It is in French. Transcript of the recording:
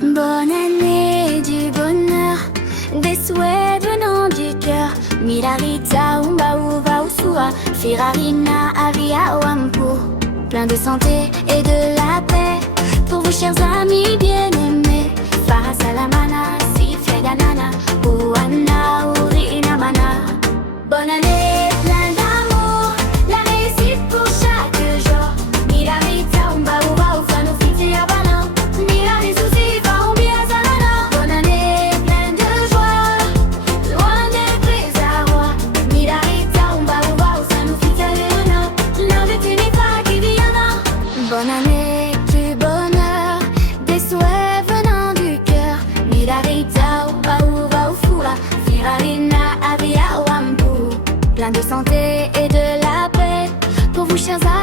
Bonne année du bonheur, des souhaits venant du cœur. Milarita, umba uva usua, firarina aria wampu. Plein de santé et de la paix pour vos chers amis bien-aimés. Farah salamana, si feganana, uana urina mana. Bonne année, plein d'amour, la réussite pour chaque jour. Milarita, umba uva ufano fiti abana, milari susi fa umbi azalana. Bonne année, plein de joie, loin des désarrois. Milarita, umba uva ufano fiti abana, l'envie qui viendra. Bonne année du bonheur, des souhaits venant du cœur. Milarita, umba uva ufula, firarina avia wampu. Plein de santé et de la paix pour vous chers amis.